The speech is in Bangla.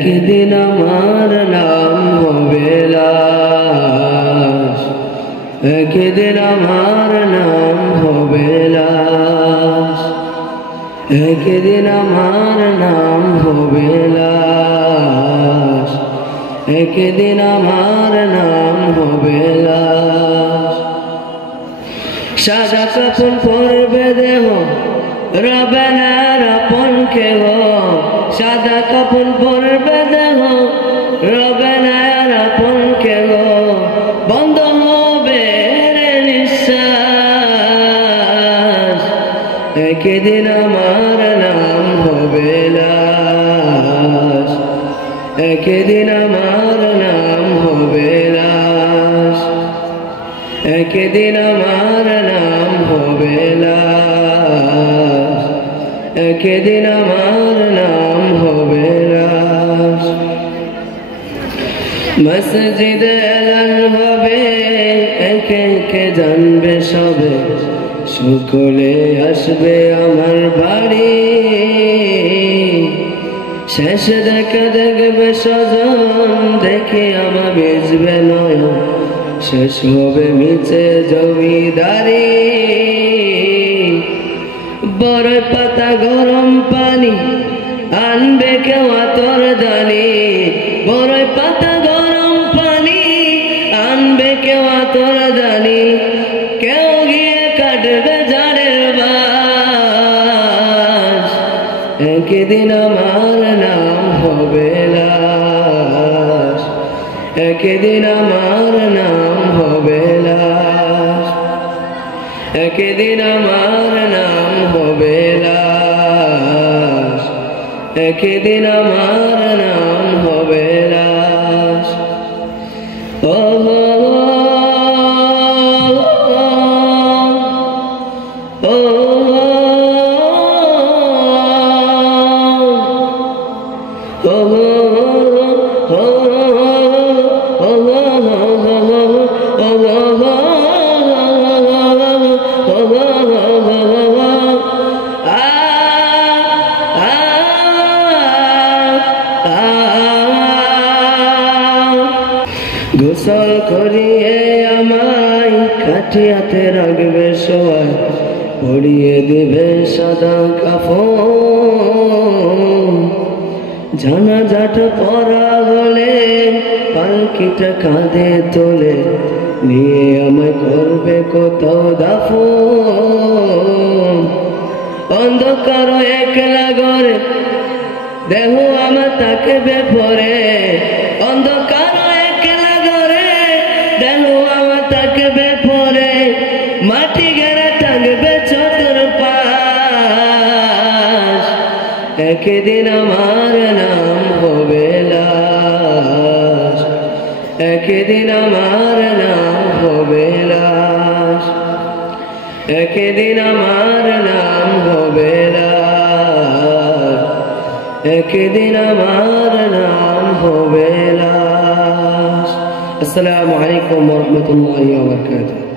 একদিন আমার নাম হবে লাশ, একদিন আমার নাম হবে লাশ, একদিন আমার নাম হবে লাশ, একদিন আমার নাম হবে লাশ। সাদা কাপড় পরবে দেহ, রবে না আপন কেহ। সাদা কাপড় পরবে দেহ, রবে না আপন কেহ। বন্ধ হবে নিঃশ্বাস, একদিন আমার নাম হবে লাশ, একদিন আমার নাম হবে লাশ, একদিন আমার নাম হবে লাশ, একদিন আমার নাম হবে লাশ। মসজিদে এলান হবে, একে একে জানবে সবে, সকলে আসবে আমার বাড়ি। শেষ দেখা দেখবে স্বজন, দেখে আমার বেজবে নয়ন, শেষ হবে মিছে জমিদারি। বড় পাতা গরম পানি আনবে কেউ আতর দানি, বড় পাতা গরম পানি আনবে কেউ আতর দানি। কেউ গিয়ে কাটবে ঝাড়ের বাস, একদিন আমার নাম হবে লাশ, একদিন আমার নাম হবে লাশ, একদিন আমার নাম হবে লাশ, একদিন আমার নাম হবে লাশ। ও ও গোসল করিয়ে আমায় খাটিয়াতে রাখবে সবাই, পরিয়ে দিবে সাদা কাফন। জানাজাটা পড়া হলে পালকিটা কাঁধে তোলে, নিয়ে আমায় করবে কোথাও দাফন। অন্ধকার একলা ঘরে দেহ আমার তাকবে পরে, অন্ধকার একলা ঘরে দেহ আমার তাকবে পরে। মাটি ঘেরা থাকবে চতুর্পাশ, একদিন আমার নাম হবে লাশ, একদিন আমার নাম হবে লাশ, একদিন আমার নাম হবে লাশ, একদিন আমার নাম হবে লাশ। আসসালামু আলাইকুম ওয়া রাহমাতুল্লাহি ওয়া বারাকাতুহু।